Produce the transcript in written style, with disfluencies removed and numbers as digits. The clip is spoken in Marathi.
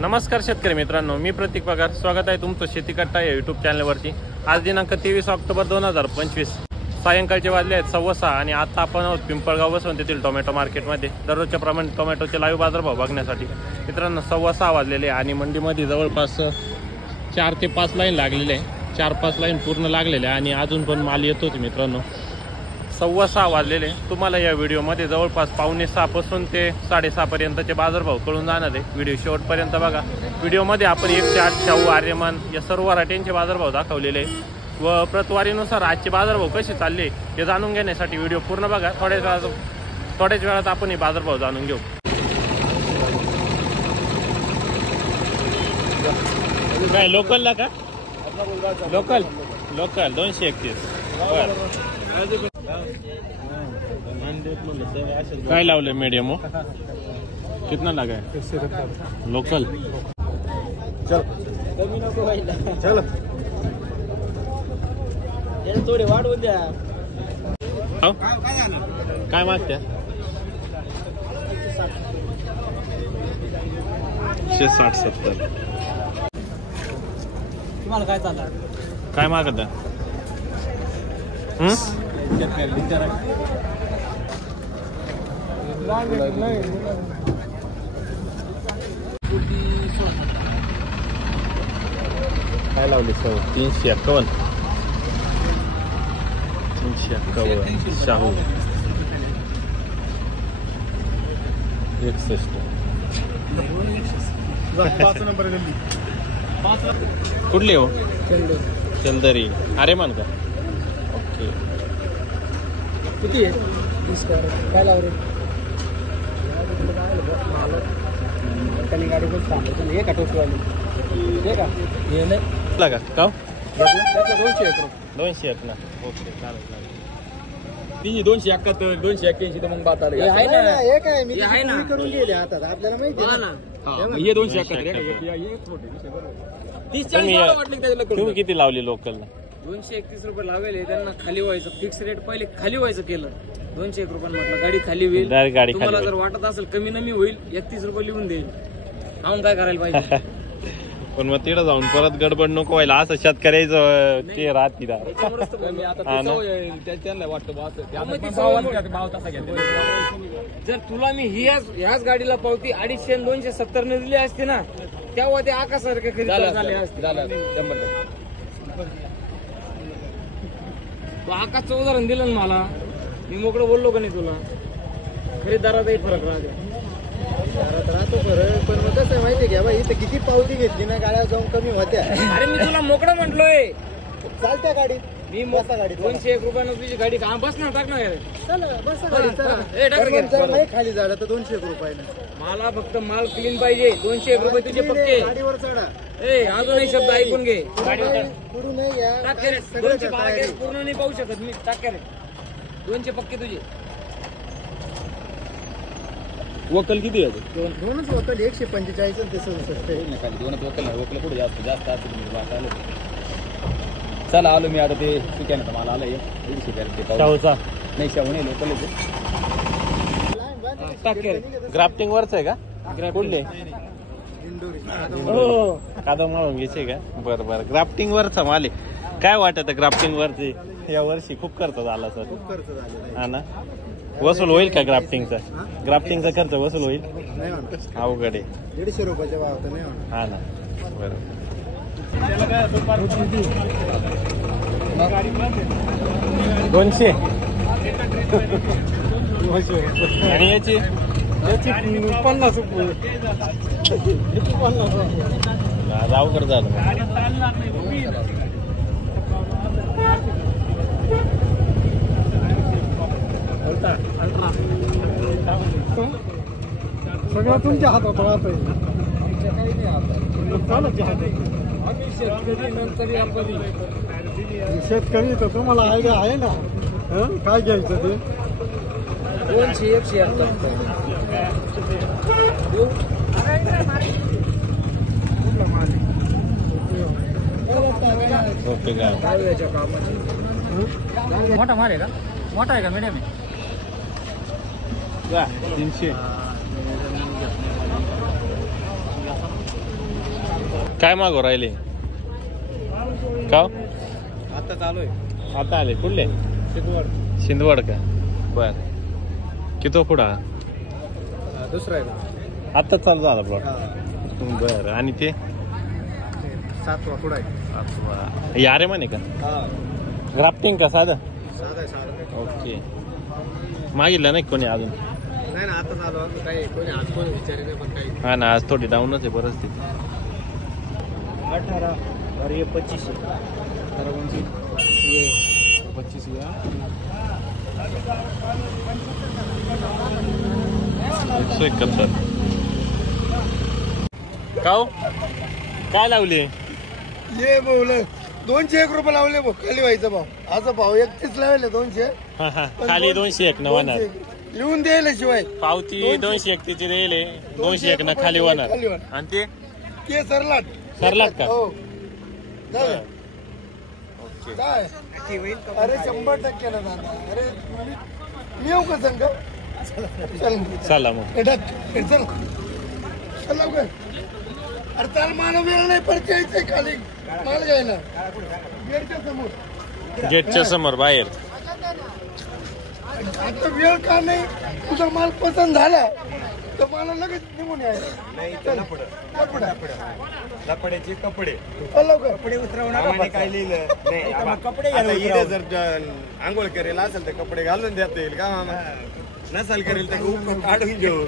नमस्कार शेतकरी मित्रांनो, मी प्रतीक पगार. स्वागत आहे तुमचं शेती कट्टा या यूट्यूब चॅनलवरती. आज दिनांक 23 ऑक्टोबर 2025 सायंकाळचे वाजले आहेत 6:15 आणि आता आपण आहोत पिंपळगाव वसंत टोमॅटो मार्केटमध्ये दररोजच्या प्रमाणे टोमॅटोचे लाईव्ह बाजारभाव बघण्यासाठी. मित्रांनो 6:15 वाजलेले आणि मंडीमध्ये जवळपास 4 ते 5 लाईन लागलेले आहे. 4-5 लाईन पूर्ण लागलेले आणि अजून पण माल येतोच. मित्रांनो 6:15 वाजलेले. तुम्हाला या व्हिडिओमध्ये जवळपास 5:45 पासून ते 6:30 पर्यंतचे बाजारभाव कळून जाणार आहे. व्हिडिओ शेवटपर्यंत बघा. व्हिडिओमध्ये आपण 108 शाहू आर्यमान या सर्व व्हरायटींचे बाजारभाव दाखवलेले व प्रतवारीनुसार आजचे बाजारभाव कसे चालले हे जाणून घेण्यासाठी व्हिडिओ पूर्ण बघा. थोड्याच वेळात आपण हे बाजारभाव जाणून घेऊ. काय लोकलला का? लोकल 231. काय लावले मीडियम हो? कितना लगा है लोकल? चल थोडे वाढवून द्या. काय मागत्या? 60-70. तुम्हाला काय चाललं? काय मागत? काय लावली सर? 351. 351 शाहू 61. 5 नंबर गल्ली. कुठली हो? चंदरी. अरे मान का? ओके. किती आहे? 30 काय लाव रे? गाडी पण थांबतो. हे का टोपीवाली? हे का? हे नाही लगा का? 200 आहेत ना. ओके चालेल. 271 281 तर मग बात आली. आहे ना, हे काय मी करून गेले आता आपल्याला माहिती आहे ना. हे 271 तुम्ही किती लावली लोकलला? 231 रुपये लावेल. त्यांना खाली व्हायचं फिक्स रेट पहिले खाली व्हायचं केलं. 201 रुपये म्हटलं गाडी खाली होईल. गाडी तुम्हाला जर वाटत असेल कमी नमी होईल 31 रुपये लिहून देईल. आपण काय करायला पाहिजे? पण मग तिथं जाऊन परत गडबड नको व्हायला. असं शेतकऱ्याचं ते राहते. जर तुला मी ह्याच गाडीला पावती 250 आणि 270 ने दिली असते ना, तेव्हा ते आकासारखे खरेदी झाले असते. तू आकाशचं उदाहरण दिलं ना मला, मी मोकळं बोललो का नाही तुला? खरेदीदाराचाही फरक राहतो फरक. पण मग कसं माहितीये का बाई, इथं किती पावती घेतली ना गाड्या जाऊन कमी होत्या. अरे मी तुला मोकळं म्हटलोय चालत्या गाडीत. मी मोठा गाडी 201 रुपयानं तुझी गाडी का बस ना टाक ना. नाही खाली झालं तर 201 रुपयानं. मला फक्त माल क्लीन पाहिजे. 201 रुपये तुझे पक्के. गाडीवर चढा. अजूनही शब्द ऐकून घे. पूर्ण नाही पाहू शकत मी. टाक रे 200 पक्के तुझे. वकल किती आहे? दोनच वकल 145 आणि 67. दोनच वकल आहे. वकल पुढे जास्त असेल. चला आलो मी आता. ते सुक्यानं मला आलं 150 शाहूचा नाही. शाहू नाही लोकल. ग्राफ्टिंग वरच आहे का? कुठले कादव माळून घ्यायचे का? बरं ग्राफ्टिंग वरचा माल आहे. काय वाटत ग्राफ्टिंग वरचे या वर्षी खूप खर्च झाला सर? खूप खर्च झाला. हा ना. वसूल होईल का ग्राफ्टिंगचा? ग्राफ्टिंगचा खर्च वसूल होईल? अवघड आहे. 150 रुपयाच्या भाव नाही. हा ना. बरं 200 आणि याची 50 रुपये. अवघड झालं. सगळं तुमच्या हातात राहतंय. आम्ही शेतकरी नंतर शेतकरी तर तुम्हाला आयडिया आहे ना काय घ्यायचं ते. 200 ओके काय मोठा माल आहे का? मोठा आहे का मीडियम आहे? 300 काय मागो राहिले का आता चालू आहे. आता आले कुठले शिकवड शिंदवड का बर किती पुढा दुसरा आहे. आता चालू झाला प्लॉट बर आणि ते 7वा पुढा आहे. यारे म्हणे का ग्राफ्टिंग का साधं साधा साधा. ओके मागितलं नाही कोणी अजून नाही ना आता चालू आहे. काही कोणी आज कोणी विचारले नाही पण काही. हा ना आज थोडी डाऊनच आहे परिस्थिती 18 और ये 25 है. तर म्हणजे ये 25 या 171 काव काय लावली ये बोल 201 रुपये लावले भाऊ. खाली व्हायचा भाव. असा भाव 31 लावले 200. खाली 201 न होणार लिहून द्यायला शिवाय पावती 231 ची द्यायले 201 न खाली होणार आणि ते ते सरलाट सरलाट का हो जाऊ काय अरे 100% ना दादा. अरे मी येऊ का संग चल चला मग चल चल लवकर. अरे त्याला मला वेळ नाही परत यायचंय खाली माल घ्यायला गेटच्या समोर. गेटच्या समोर बाहेर आता वेळ का नाही. तुझा माल पसंत झाला तर मला लगेच निघून यायला. कपड्याचे कपडे लवकर कपडे उतरवणार काय लिहिलं नाही. कपडे जर आंघोळ करेल असेल तर कपडे घालून देता येईल का मामा. नसेल करेल तर काढून घेऊ.